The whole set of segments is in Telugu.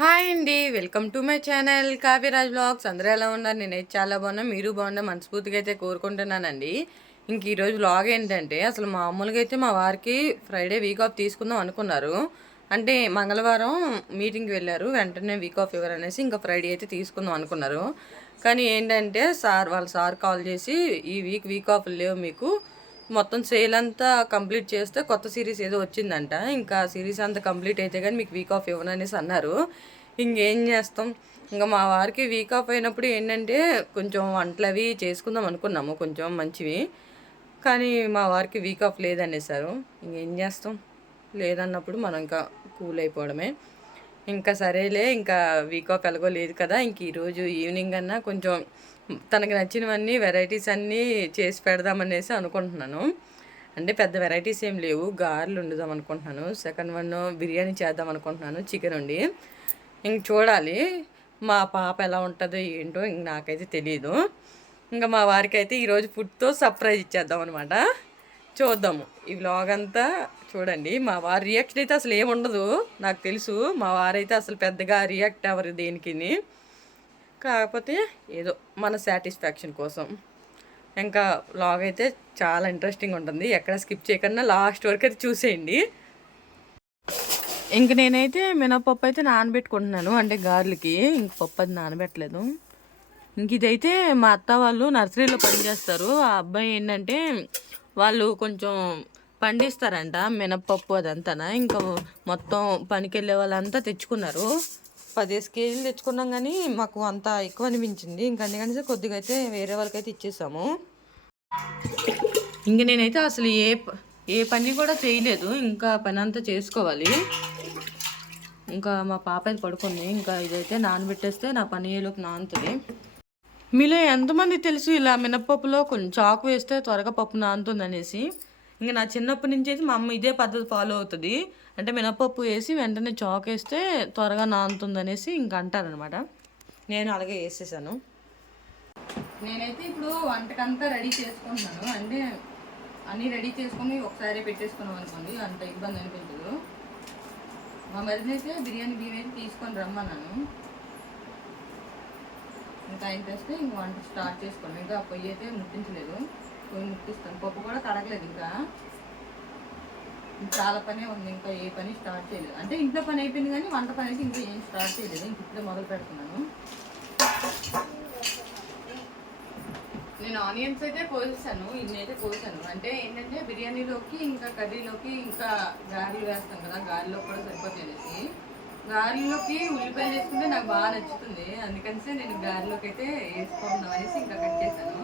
హాయ్ అండి. Welcome to my channel Kavyaraj vlogs. అందరూ ఎలా ఉన్నారు? నేనైతే చాలా బాగున్నా. మీరు బాగున్నా మనస్ఫూర్తిగా అయితే కోరుకుంటున్నానండి. ఇంక ఈరోజు వ్లాగ్ ఏంటంటే అసలు మామూలుగా అయితే మా వారికి ఫ్రైడే వీక్ ఆఫ్ తీసుకుందాం అనుకున్నారు. అంటే మంగళవారం మీటింగ్కి వెళ్ళారు. వెంటనే వీక్ ఆఫ్ ఇవ్వరనేసి ఇంకా ఫ్రైడే అయితే తీసుకుందాం అనుకున్నారు. కానీ ఏంటంటే వాళ్ళ సార్ కాల్ చేసి ఈ వీక్ ఆఫ్ లేవు మీకు, మొత్తం సేల్ అంతా కంప్లీట్ చేస్తే కొత్త సిరీస్ ఏదో వచ్చిందంట, ఇంకా సిరీస్ అంతా కంప్లీట్ అయితే కానీ మీకు వీక్ ఆఫ్ ఇవ్వను అనేసి అన్నారు. ఇంకేం చేస్తాం, ఇంకా మా వారికి వీక్ ఆఫ్ అయినప్పుడు ఏంటంటే కొంచెం వంటలు అవి చేసుకుందాం అనుకున్నాము కొంచెం మంచివి. కానీ మా వారికి వీక్ ఆఫ్ లేదనేసారు. ఇంకేం చేస్తాం, లేదన్నప్పుడు మనం ఇంకా కూల్ అయిపోవడమే. ఇంకా సరేలే, ఇంకా వీక్ ఆఫ్ ఎలాగో లేదు కదా, ఇంక ఈరోజు ఈవినింగ్ అన్నా కొంచెం తనకు నచ్చినవన్నీ వెరైటీస్ అన్నీ చేసి పెడదామనేసి అనుకుంటున్నాను. అంటే పెద్ద వెరైటీస్ ఏం లేవు, గారెలు వండుదాం అనుకుంటున్నాను. సెకండ్ వన్ బిర్యానీ చేద్దాం అనుకుంటున్నాను చికెన్ వండి. ఇంక చూడాలి మా పాప ఎలా ఉంటుందో ఏంటో ఇంక నాకైతే తెలియదు. ఇంకా మా వారికి అయితే ఈరోజు ఫుడ్తో సర్ప్రైజ్ ఇచ్చేద్దాం అనమాట. చూద్దాము ఈ వ్లాగ్ అంతా చూడండి. మా వారి రియాక్షన్ అయితే అసలు ఏముండదు నాకు తెలుసు. మా వారైతే అసలు పెద్దగా రియాక్ట్ అవ్వరు దేనికి, కాకపోతే ఏదో మన సాటిస్ఫాక్షన్ కోసం. ఇంకా వ్లాగ్ అయితే చాలా ఇంట్రెస్టింగ్ ఉంటుంది, ఎక్కడ స్కిప్ చేయకుండా లాస్ట్ వరకు అయితే చూసేయండి. ఇంక నేనైతే మినపప్పు అయితే నానబెట్టుకుంటున్నాను, అంటే గార్లకి. ఇంక పప్పు అది నానబెట్టలేదు. ఇంక ఇదైతే మా అత్త వాళ్ళు నర్సరీలో పనిచేస్తారు. ఆ అబ్బాయి ఏంటంటే వాళ్ళు కొంచెం పండిస్తారంట మినపప్పు అదంతా. ఇంకా మొత్తం పనికి వెళ్ళే వాళ్ళంతా తెచ్చుకున్నారు. 10 కేజీలు తెచ్చుకున్నాం, కానీ మాకు అంత ఎక్కువ అనిపించింది. ఇంక అందుకని కొద్దిగా అయితే వేరే వాళ్ళకైతే ఇచ్చేసాము. ఇంక నేనైతే అసలు ఏ పని కూడా చేయలేదు, ఇంకా పని అంతా చేసుకోవాలి. ఇంకా మా పాప అయితే పడుకుంది. ఇంకా ఇదైతే నానబెట్టేస్తే నా పని అయ్యేలోపు నానుతుంది. మీలో ఎంతమంది తెలుసు ఇలా మినపప్పులో కొంచెం చాకు వేస్తే త్వరగా పప్పు నానుతుంది అనేసి? ఇంకా నా చిన్నప్పటి నుంచి అయితే మా అమ్మ ఇదే పద్ధతి ఫాలో అవుతుంది. అంటే మినపప్పు వేసి వెంటనే చాకు వేస్తే త్వరగా నానుతుంది అనేసి ఇంకా అంటారనమాట. నేను అలాగే వేసేసాను. నేనైతే ఇప్పుడు వంటకంతా రెడీ చేసుకుంటున్నాను. అంటే అన్నీ రెడీ చేసుకొని ఒకసారి పెట్టేసుకున్నాం అనుకోండి, అంత ఇబ్బంది అనిపించదు. మా మరిది అయితే బిర్యానీ బియ్యం అయితే తీసుకొని రమ్మన్నాను. ఇంకా ఆయన తెస్తే ఇంక వంట స్టార్ట్ చేసుకోండి. ఇంకా పొయ్యి అయితే ముట్టించలేదు, పొయ్యి ముట్టిస్తాను. పప్పు కూడా కడగలేదు, ఇంకా చాలా పనే ఉంది. ఇంకా ఏ పని స్టార్ట్ చేయలేదు. అంటే ఇంట్లో పని అయిపోయింది, కానీ వంట పని అయితే ఇంకా ఏం స్టార్ట్ చేయలేదు. ఇంక ఇప్పుడే మొదలు పెడుతున్నాను. నేను ఆనియన్స్ అయితే కోసేసాను, ఇన్నైతే కోసాను. అంటే ఏంటంటే బిర్యానీలోకి ఇంకా కర్రీలోకి ఇంకా గారెలు వేస్తాం కదా, గారెలో కూడా సరిపోతుంది. గారెలోకి ఉల్లిపాయలు వేసుకుంటే నాకు బాగా నచ్చుతుంది, అందుకనిసే నేను గారెలోకి అయితే వేసుకుందాం అనేసి ఇంకా కట్ చేశాను.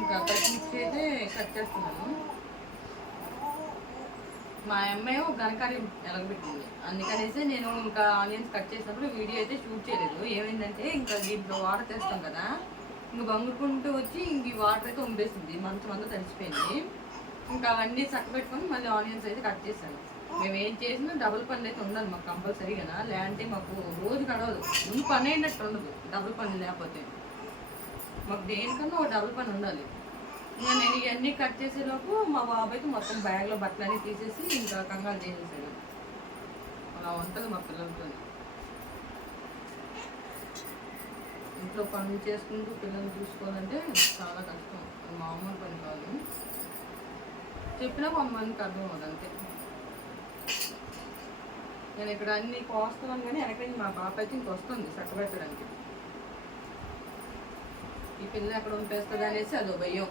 ఇంకా పచ్చిమిర్చి అయితే కట్ చేస్తున్నాను. మా అమ్మాయి గనకారీ ఎలగబెట్టింది, అందుకనేసి నేను ఇంకా ఆనియన్స్ కట్ చేసినప్పుడు వీడియో అయితే షూట్ చేయలేదు. ఏమైందంటే ఇంకా దీంట్లో వాటర్ తెస్తాం కదా, ఇంక బంగుకుంటూ వచ్చి ఇంక ఈ వాటర్ అయితే వంపేసింది, మంచం అంతా తడిచిపోయింది. ఇంకా అవన్నీ చక్కబెట్టుకొని మళ్ళీ ఆనియన్స్ అయితే కట్ చేశాను. మేము ఏం చేసినా డబుల్ పని అయితే ఉండాలి మాకు కంపల్సరీగా, లేదంటే మాకు రోజు గడవదు. ముందు పని అయినట్టు ఉండదు డబుల్ పని లేకపోతే. మాకు దేనికన్నా ఒక డబుల్ పని ఉండాలి. ఇంకా నేను ఇవన్నీ కట్ చేసేలోపు మా బాబాయ్కి మొత్తం బ్యాగ్లో బట్టలన్నీ తీసేసి ఇంకా కంగారు చేసేసాడు. అలా ఉంటుంది మా పిల్లలతో. ఇంట్లో పనులు చేసుకుంటూ పిల్లల్ని చూసుకోవాలంటే చాలా కష్టం, మామూలు పని కాదు. చెప్పినా కొంతమందికి అర్థం అవ్వదు, అంతే. నేను ఇక్కడ అన్ని కోస్తున్నాను, కానీ వెనక మా పాప అయితే ఇంకొస్తుంది చక్కబెట్టడానికి. ఈ పిల్ల ఎక్కడ ఉంపేస్తుంది అనేసి అదో భయం.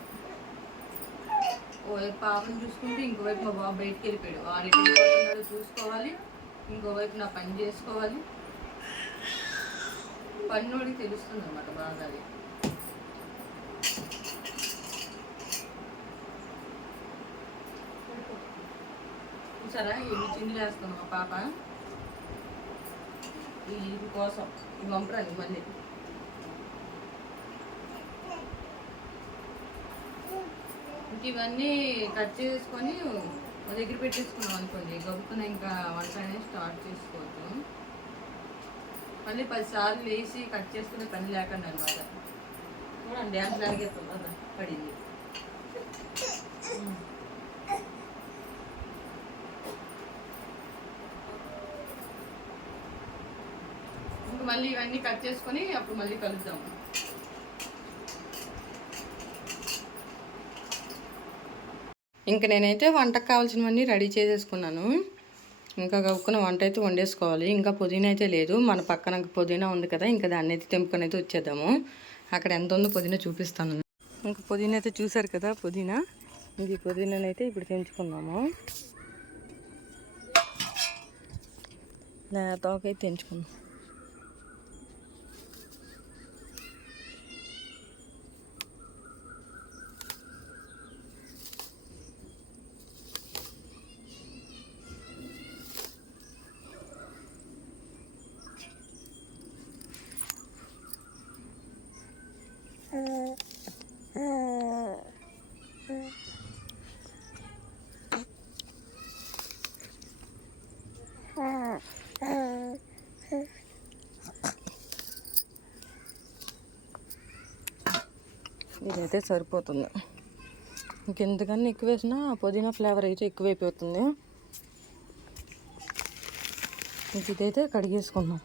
ఓవైపు పాపను చూసుకుంటే ఇంకోవైపు మా బాబు బయటికి వెళ్ళిపోయాడు. వాడి చూసుకోవాలి, ఇంకోవైపు నా పని చేసుకోవాలి. పన్నోడికి తెలుస్తుంది అన్నమాట బాగా అది. చూసారా ఎన్ని చిందులు వేస్తాను మా పాప ఈ కోసం, ఈ వంపరాని మళ్ళీ. ఇంక ఇవన్నీ కట్ చేసుకొని మా దగ్గర పెట్టేసుకున్నాం అనుకోండి, గొప్పన ఇంకా వంట అనేది స్టార్ట్ చేసుకోవచ్చు. మళ్ళీ 10 సార్లు వేసి కట్ చేసుకునే పని లేకుండా అనమాట. చూడండి డ్యాన్స్ లాగేస్తుంది పడింది. అప్పుడు మళ్ళీ ఇవన్నీ కట్ చేసుకొని అప్పుడు మళ్ళీ కలుద్దాం. ఇంకా నేనైతే వంటకు కావాల్సినవన్నీ రెడీ చేసేసుకున్నాను. ఇంకా గబుక్కున వంట అయితే వండేసుకోవాలి. ఇంకా పుదీనా అయితే లేదు, మన పక్కన పుదీనా ఉంది కదా, ఇంకా దాన్ని అయితే తెంపుకొని అయితే వచ్చేద్దాము. అక్కడ ఎంత ఉందో పుదీనా చూపిస్తాను. ఇంకా పుదీనా అయితే చూసారు కదా, పుదీనా ఇంక ఈ పుదీనాని అయితే ఇప్పుడు తెంచుకున్నాము. తోకైతే తెంచుకున్నాం. ఇదైతే సరిపోతుంది. ఇంకెంతకన్నా ఎక్కువ వేసినా పుదీనా ఫ్లేవర్ అయితే ఎక్కువైపోతుంది. ఇంక ఇదైతే కడిగేసుకుందాం.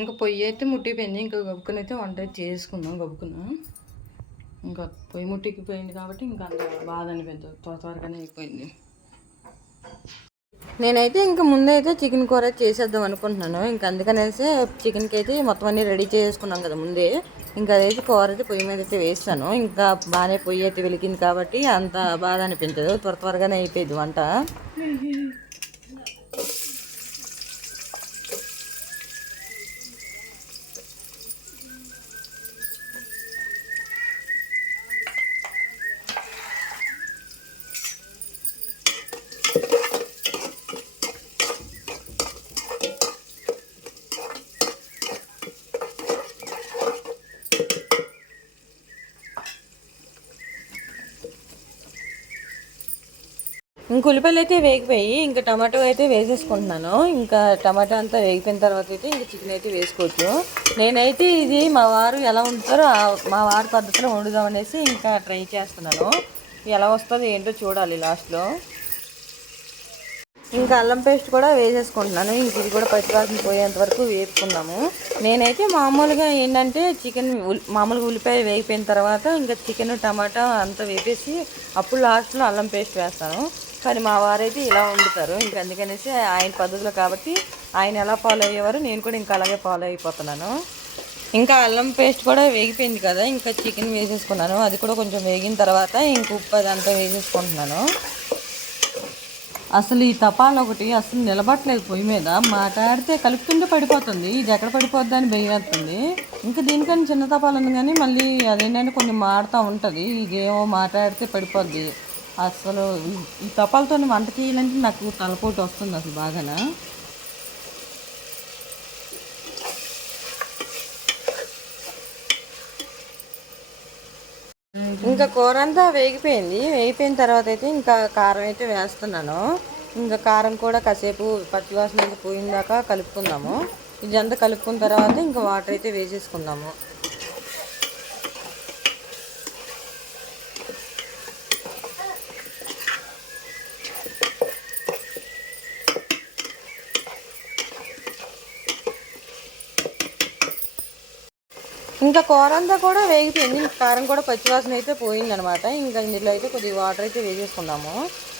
ఇంకా పొయ్యి అయితే ముట్టిపోయింది. ఇంకా గబుక్కునైతే వంట చేసుకుందాం. ఇంకా పొయ్యి ముట్టికిపోయింది కాబట్టి ఇంకా అంత బాధ అనిపించదు, త్వరగానే అయిపోయింది. నేనైతే ఇంకా ముందైతే చికెన్ కూర చేసేద్దాం అనుకుంటున్నాను. ఇంకా అందుకనేసి చికెన్కి అయితే మొత్తం అన్నీ రెడీ చేసుకున్నాం కదా ముందే. ఇంకా అదైతే కూర అయితే పొయ్యి మీద అయితే వేస్తాను. ఇంకా బాగానే పొయ్యి అయితే వెలిగింది కాబట్టి అంత బాధ అనిపించదు, త్వరగానే అయిపోయింది వంట. ఇంక ఉల్లిపాయలు అయితే వేగిపోయి ఇంకా టమాటో అయితే వేసేసుకుంటున్నాను. ఇంకా టమాటో అంతా వేగిపోయిన తర్వాత అయితే ఇంకా చికెన్ అయితే వేసుకోవచ్చు. నేనైతే ఇది మా వారు ఎలా వండుతారో మా వారి పద్ధతిలో వండుదాం అనేసి ఇంకా ట్రై చేస్తున్నాను. ఎలా వస్తుందో ఏంటో చూడాలి లాస్ట్లో. ఇంకా అల్లం పేస్ట్ కూడా వేసేసుకుంటున్నాను. ఇంక ఇది కూడా పచ్చివాసన పోయేంత వరకు వేపుకున్నాము. నేనైతే మామూలుగా ఏంటంటే చికెన్ మామూలుగా ఉల్లిపాయ వేగిపోయిన తర్వాత ఇంకా చికెన్ టమాటా అంతా వేపేసి అప్పుడు లాస్ట్లో అల్లం పేస్ట్ వేస్తాను. కానీ మా వారైతే ఇలా వండుతారు. ఇంక అందుకనేసి ఆయన పద్ధతిలో కాబట్టి ఆయన ఎలా ఫాలో అయ్యేవారు నేను కూడా ఇంకా అలాగే ఫాలో అయిపోతున్నాను. ఇంకా అల్లం పేస్ట్ కూడా వేగిపోయింది కదా, ఇంకా చికెన్ వేసేసుకున్నాను. అది కూడా కొంచెం వేగిన తర్వాత ఇంక ఉప్పు అదంతా వేసేసుకుంటున్నాను. అసలు ఈ తపాలు ఒకటి అసలు నిలబట్టలేదు పొయ్యి మీద, మాట్లాడితే కలుపుతుంటే పడిపోతుంది. ఇది ఎక్కడ పడిపోద్ది అని భయమేస్తుంది. ఇంకా దీనికని చిన్న తపాలు ఉంది కానీ మళ్ళీ అదేంటంటే కొంచెం మాడుతూ ఉంటుంది. ఇదేమో మాట్లాడితే పడిపోద్ది. అసలు ఈ తపాలతో వంట చేయాలంటే నాకు తలపోటు వస్తుంది అసలు బాగానా. ఇంకా కూర అంతా వేగిపోయిన తర్వాత అయితే ఇంకా కారం అయితే వేస్తున్నాను. ఇంకా కారం కూడా కాసేపు పచ్చివాసన అయితే పోయిన దాకా కలుపుకుందాము. ఇదంతా కలుపుకున్న తర్వాత ఇంకా వాటర్ అయితే వేసేసుకుందాము. ఇంకా కూర అంతా కూడా వేగిపోయింది. ఇంకా కారం కూడా పచ్చివాసన అయితే పోయిందనమాట. ఇంకా ఇందులో అయితే కొద్దిగా వాటర్ అయితే వేసేసుకున్నాము.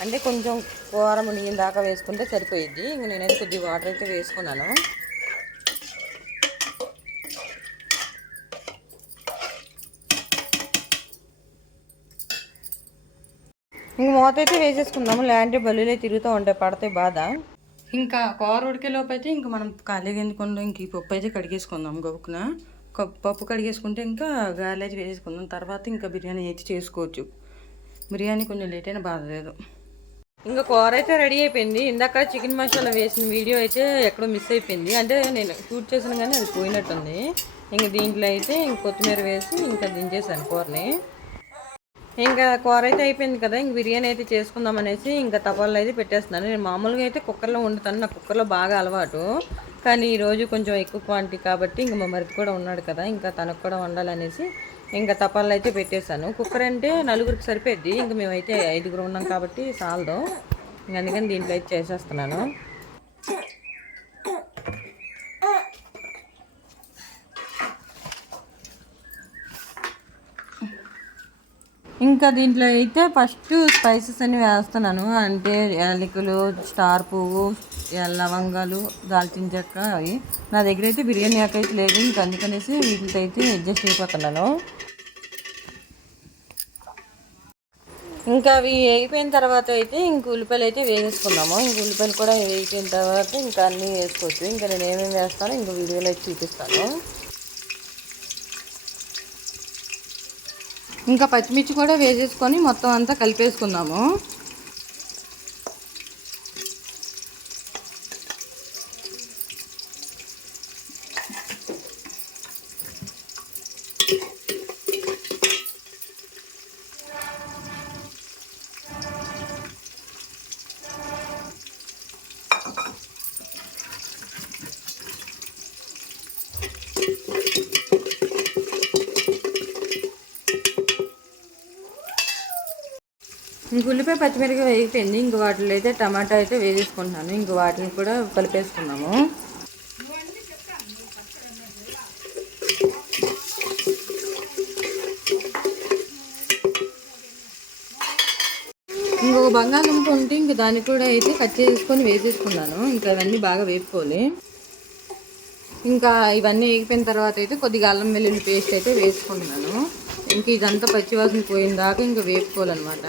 అంటే కొంచెం కూర మునిగిన దాకా వేసుకుంటే సరిపోయిద్ది. ఇంక నేనైతే కొద్దిగా వాటర్ అయితే వేసుకున్నాను. ఇంక మూత అయితే వేసేసుకుందాము, లేదంటే బల్లులే తిరుగుతూ ఉంటాయి, పడితే బాధ. ఇంకా కూర ఉడికేలోపు అయితే ఇంకా మనం ఖాళీగా ఎందుకుండా ఇంక ఈ పప్పు అయితే కడిగేసుకుందాం. గబుక్కున పప్పు కడిగేసుకుంటే ఇంకా గారెలు అయితే వేసేసుకుందాం. తర్వాత ఇంకా బిర్యానీ అయితే చేసుకోవచ్చు. బిర్యానీ కొంచెం లేట్ అయినా బాధ లేదు. ఇంకా కూర అయితే రెడీ అయిపోయింది. ఇందాక చికెన్ మసాలా వేసిన వీడియో అయితే ఎక్కడో మిస్ అయిపోయింది. అంటే నేను షూట్ చేసాను కానీ అది పోయినట్టుంది. ఇంక దీంట్లో అయితే ఇంక కొత్తిమీర వేసి ఇంకా దించేసాను కూరని. ఇంకా కూర అయితే అయిపోయింది కదా, ఇంక బిర్యానీ అయితే చేసుకుందాం అనేసి ఇంకా తపాల్లో అయితే పెట్టేస్తున్నాను. నేను మామూలుగా అయితే కుక్కర్లో వండుతాను, నాకు కుక్కర్లో బాగా అలవాటు. కానీ ఈరోజు కొంచెం ఎక్కువ క్వాంటిటీ కాబట్టి ఇంక మా మరిది కూడా ఉన్నాడు కదా, ఇంకా తనకు కూడా వండాలనేసి ఇంకా తపాల్లో అయితే పెట్టేశాను. కుక్కర్ అంటే నలుగురికి సరిపోద్ది, ఇంక మేమైతే 5గురు ఉన్నాం కాబట్టి చాలదు. అందుకని దీంట్లో అయితే చేసేస్తున్నాను. ఇంకా దీంట్లో అయితే ఫస్ట్ స్పైసెస్ అన్ని వేస్తున్నాను. అంటే యాలకులు, స్టార్ పువ్వు, లవంగాలు, దాల్చిన చెక్క అవి. నా దగ్గర అయితే బిర్యానీ ఆకు అయితే లేదు, ఇంకా అందుకనేసి వీటితో అయితే అడ్జస్ట్ అయిపోతున్నాను. ఇంకా అవి వేగిపోయిన తర్వాత అయితే ఇంక ఉల్లిపాయలు అయితే వేసేసుకున్నాము. ఇంక ఉల్లిపాయలు కూడా వేగిపోయిన తర్వాత ఇంకా అన్నీ వేసుకోవచ్చు. ఇంకా నేను ఏమేమి వేస్తానో ఇంక వీడియోలో అయితే చూపిస్తాను. ఇంకా పచ్చిమిర్చి కూడా వేసేసుకొని మొత్తం అంతా కలిపేసుకుందాము. ఇంక ఉల్లిపాయ పచ్చిమిరపకాయ వేగిపోయింది. ఇంక వాటిలో అయితే టమాటా అయితే వేసేసుకుంటున్నాను. ఇంక వాటిని కూడా కలిపేసుకున్నాము. ఇంకొక బంగాళదుంప ఉంటే ఇంక దాన్ని కూడా అయితే కట్ చేసుకొని వేసేసుకున్నాను. ఇంకా అవన్నీ బాగా వేపుకోవాలి. ఇంకా ఇవన్నీ వేగిపోయిన తర్వాత అయితే కొద్దిగా అల్లం వెల్లుల్లి పేస్ట్ అయితే వేసుకుంటున్నాను. ఇంక ఇదంతా పచ్చివాసన పోయిన దాకా ఇంకా వేపుకోవాలన్నమాట.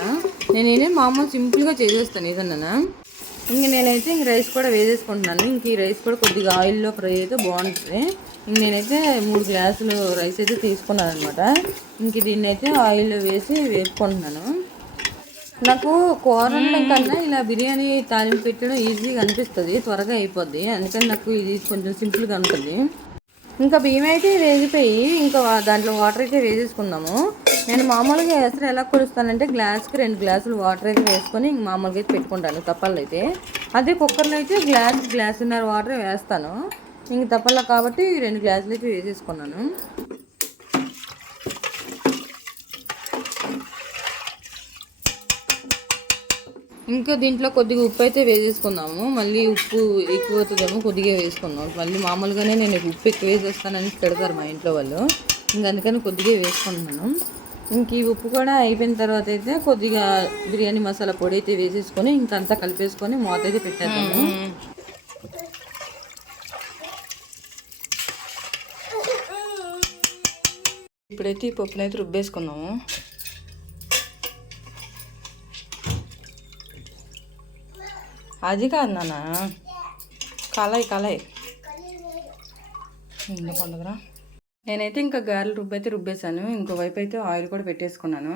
నేనే మామూలు సింపుల్గా చేసేస్తాను ఏదన్నా. ఇంక నేనైతే ఇంక రైస్ కూడా వేసేసుకుంటున్నాను. ఇంక ఈ రైస్ కూడా కొద్దిగా ఆయిల్లో ఫ్రై అయితే బాగుంటుంది. ఇంక నేనైతే 3 గ్లాసులు రైస్ అయితే తీసుకున్నాను అనమాట. ఇంక దీన్ని అయితే ఆయిల్లో వేసి వేపుకుంటున్నాను. నాకు కూరల కన్నా ఇలా బిర్యానీ తాలింపు పెట్టడం ఈజీగా అనిపిస్తుంది, త్వరగా అయిపోద్ది. అందుకని నాకు ఇది కొంచెం సింపుల్గా ఉంటుంది. ఇంకా బియ్యం అయితే వేగిపోయి ఇంకా దాంట్లో వాటర్ అయితే వేసేసుకున్నాము. నేను మామూలుగా ఎసరు ఎలా కొలుస్తానంటే గ్లాస్కి 2 గ్లాసులు వాటర్ అయితే వేసుకొని ఇంక మామూలుగా అయితే పెట్టుకుంటాను తప్పల్లో అయితే. అదే కుక్కర్లో అయితే గ్లాసున్నర వాటర్ వేస్తాను. ఇంక తప్పల్లో కాబట్టి 2 గ్లాసులు అయితే వేసేసుకున్నాను. ఇంకా దీంట్లో కొద్దిగా ఉప్పు అయితే వేసేసుకుందాము. మళ్ళీ ఉప్పు ఎక్కువ అవుతుందేమో కొద్దిగా వేసుకుందాం. మళ్ళీ మామూలుగానే నేను ఉప్పు ఎక్కువ వేసేస్తానని పెడతారు మా ఇంట్లో వాళ్ళు. ఇంక అందుకని కొద్దిగా వేసుకుంటున్నాను. ఇంక ఈ ఉప్పు కూడా అయిపోయిన తర్వాత అయితే కొద్దిగా బిర్యానీ మసాలా పొడి అయితే వేసేసుకొని ఇంకంతా కలిపేసుకొని మూత అయితే పెట్టేద్దాము. ఇప్పుడైతే ఈ పప్పునైతే అయితే రుబ్బేసుకుందాము. అది కాదు నాన్న, కళాయి పండుగరా. నేనైతే ఇంకా గారెలు రుబ్బేసాను. ఇంకోవైపు అయితే ఆయిల్ కూడా పెట్టేసుకున్నాను.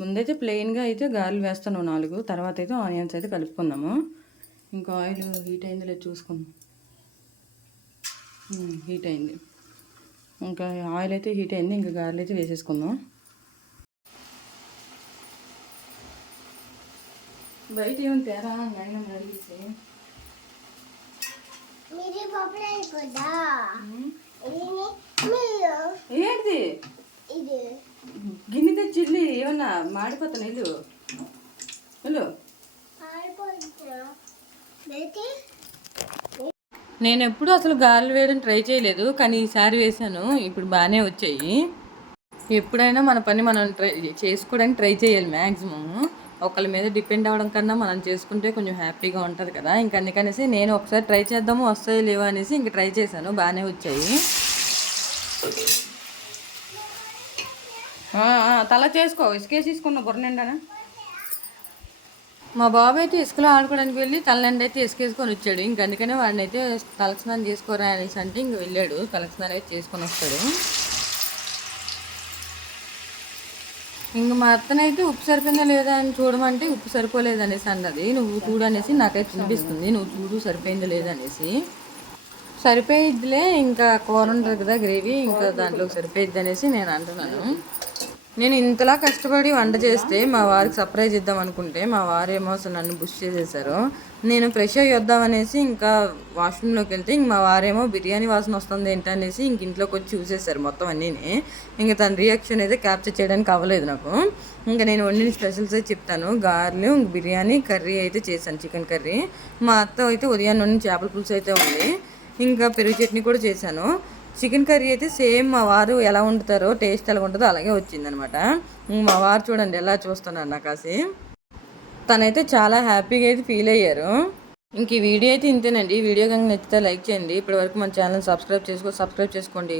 ముందైతే ప్లెయిన్గా అయితే గారెలు వేస్తాను 4, తర్వాత అయితే ఆనియన్స్ అయితే కలుపుకుందాము. ఇంకా ఆయిల్ హీట్ అయిందో లేదు చూసుకుందాం. హీట్ అయింది. ఇంకా ఆయిల్ అయితే హీట్ అయింది. ఇంకా గారెలు అయితే వేసేసుకుందాం. బయట ఏమి తేరా నాయన అడిగితే ఏంటిది గిన్నె తెచ్చిల్లి ఏమన్నా మాడిపోతాను. వెళ్ళు. నేను ఎప్పుడు అసలు గారెలు వేయడం ట్రై చేయలేదు, కానీ ఈసారి వేసాను. ఇప్పుడు బాగానే వచ్చాయి. ఎప్పుడైనా మన పని మనం చేసుకోవడానికి ట్రై చేయాలి మ్యాక్సిమం. ఒకళ్ళ మీద డిపెండ్ అవ్వడం కన్నా మనం చేసుకుంటే కొంచెం హ్యాపీగా ఉంటుంది కదా. ఇంక అందుకనేసి నేను ఒకసారి ట్రై చేద్దాము వస్తాయి లేవో అనేసి ఇంక ట్రై చేశాను. బాగానే వచ్చాయి. తల చేసుకో, ఇసుకేసేసుకున్న బుర్ర నిండానా. మా బాబు అయితే ఇసుకలో ఆడుకోవడానికి వెళ్ళి తలనిండా అయితే ఇసుకేసుకొని వచ్చాడు. ఇంక అందుకనే వాడిని అయితే తలస్నానం చేసుకోరా అనేసి అంటే ఇంక వెళ్ళాడు. తలస్నానం అయితే చేసుకొని వస్తాడు. ఇంక మా అత్తనైతే ఉప్పు సరిపోయిందా లేదా అని చూడమంటే ఉప్పు సరిపోలేదు అనేసి అన్నది. నువ్వు చూడు అనేసి నాకైతే చూపిస్తుంది. నువ్వు చూడు సరిపోయిందా లేదా అనేసి. సరిపోయిద్దిలే, ఇంకా కూర ఉంటుంది కదా గ్రేవీ, ఇంకా దాంట్లోకి సరిపోయిద్ది అనేసి నేను అంటున్నాను. నేను ఇంతలా కష్టపడి వంట చేస్తే మా వారికి సర్ప్రైజ్ ఇద్దాం అనుకుంటే మా వారేమో అసలు నన్ను బుష్ చేసేసారు. నేను ఫ్రెష్ అయ్యి వద్దామనేసి ఇంకా వాష్రూమ్లోకి వెళ్తే ఇంక మా వారేమో బిర్యానీ వాసన వస్తుంది ఏంటనేసి ఇంక ఇంట్లోకి వచ్చి చూసేసారు మొత్తం అన్నీని. ఇంకా తన రియాక్షన్ అయితే క్యాప్చర్ చేయడానికి అవ్వలేదు నాకు. ఇంకా నేను వండిన స్పెషల్స్ అయితే చెప్తాను. గారెలు, బిర్యానీ, కర్రీ అయితే చేశాను, చికెన్ కర్రీ. మా అత్త అయితే ఉదయాన్నే వండిన చేపల పులుసు అయితే ఉంది. ఇంకా పెరుగు చట్నీ కూడా చేశాను. చికెన్ కర్రీ అయితే సేమ్ మా వారు ఎలా వండుతారో, టేస్ట్ ఎలా ఉంటుందో అలాగే వచ్చిందనమాట. మా వారు చూడండి ఎలా చూస్తున్నారు నా కాసి. తనైతే చాలా హ్యాపీగా అయితే ఫీల్ అయ్యారు. ఇంక ఈ వీడియో అయితే ఇంతేనండి. ఈ వీడియో కనుక నచ్చితే లైక్ చేయండి. ఇప్పటివరకు మన ఛానల్ సబ్స్క్రైబ్ చేసుకోండి.